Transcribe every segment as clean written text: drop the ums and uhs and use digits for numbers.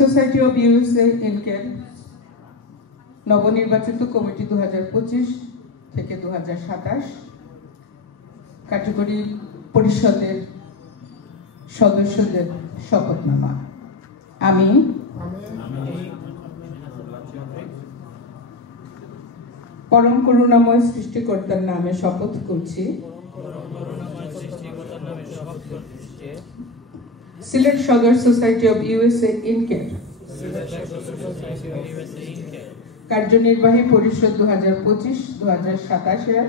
Society of USA ইনকের নবনির্বাচিত committee 2025 থেকে 2027 কার্যকরী পরিষদের সদস্যদের শপথনামা। আমি পরম করুণাময় সৃষ্টিকর্তার নামে শপথ করছি, সিলেট সদর সোসাইটি অব ইউএসএ ইনকের কার্যনির্বাহী পরিষদ 2025-2027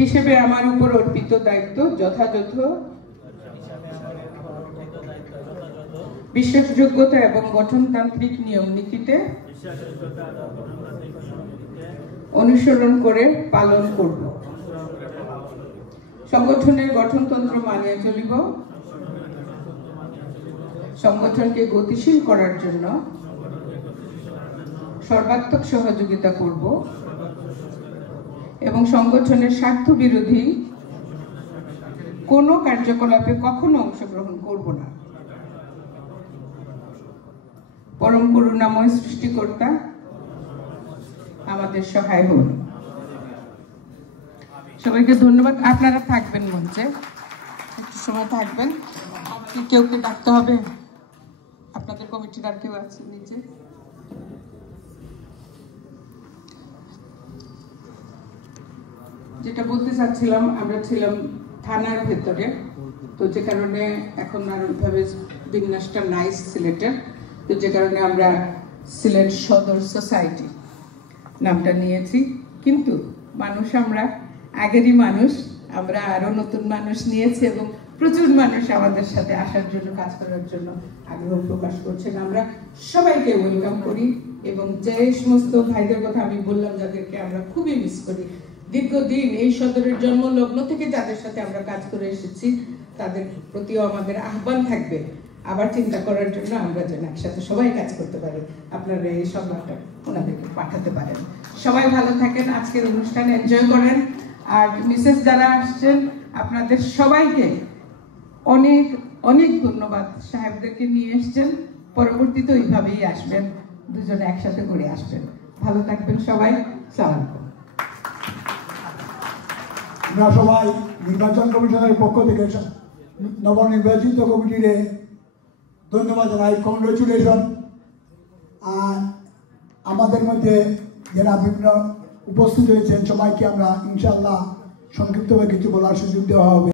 হিসেবে আমার উপর অর্পিত দায়িত্ব যথাযথ বিশ্বাসযোগ্যতা এবং গঠনতান্ত্রিক নিয়ম নীতিতে অনুসরণ করে পালন করব। সংগঠনের গঠনতন্ত্র মানিয়ে চলিব। সংগঠনকে গতিশীল করার জন্য সর্বাত্মক সহযোগিতা করব এবং সংগঠনের স্বার্থ বিরোধী কোনো কার্যকলাপে কখনো অংশগ্রহণ করব না। পরম করুণাময় সৃষ্টিকর্তা আমাদের সহায় হন। সবাইকে ধন্যবাদ। আপনারা থাকবেন মঞ্চে, একটু সময় থাকবেন। কেউ ডাকতে হবে? আপনাদের কমিটির আর কেউ আছে নিচে? যেটা বলতে চাচ্ছিলাম, আমরা ছিলাম থানার ভেতরে, তো যে কারণে এখন আর ওইভাবে বিন্যাসটা নাই সিলেটের, তো যে কারণে আমরা সিলেট সদর সোসাইটি নামটা নিয়েছি। কিন্তু মানুষ আমরা আগেরই মানুষ, আমরা আরো নতুন মানুষ নিয়েছি এবং প্রচুর মানুষ আমাদের সাথে আসার জন্য, কাজ করার জন্য আগ্রহ প্রকাশ করছেন। আমরা সবাইকে ওয়েলকাম করি এবং যে সমস্ত ভাইদের কথা আমি বললাম, যাদেরকে আমরা খুবই মিস করি, দীর্ঘদিন এই সদরের জন্মলগ্ন থেকে যাদের সাথে আমরা কাজ করে এসেছি, তাদের প্রতিও আমাদের আহ্বান থাকবে আবার চিন্তা করার জন্য, আমরা যেন একসাথে সবাই কাজ করতে পারি। আপনারা এই সংবাদটা ওনাদেরকে পাঠাতে পারেন। সবাই ভালো থাকেন, আজকের অনুষ্ঠান এনজয় করেন। আর মিসেস যারা আসছেন, আপনাদের সবাইকে অনেক অনেক ধন্যবাদ। সাহেবদেরকে নিয়ে এসছেন, পরবর্তীতে ওইভাবেই আসবেন, দুজনে একসাথে করে আসবেন। ভালো থাকবেন সবাই। সালাম। আমরা সবাই নির্বাচন কমিশনের পক্ষ থেকে নবনির্বাচিত কমিটিরে ধন্যবাদ জানাই, কংগ্রেচুলেশন। আর আমাদের মধ্যে যারা বিভিন্ন উপস্থিত হয়েছেন সবাইকে আমরা ইনশাআল্লাহ সংক্ষিপ্তভাবে কিছু বলার সুযোগ দেওয়া হবে।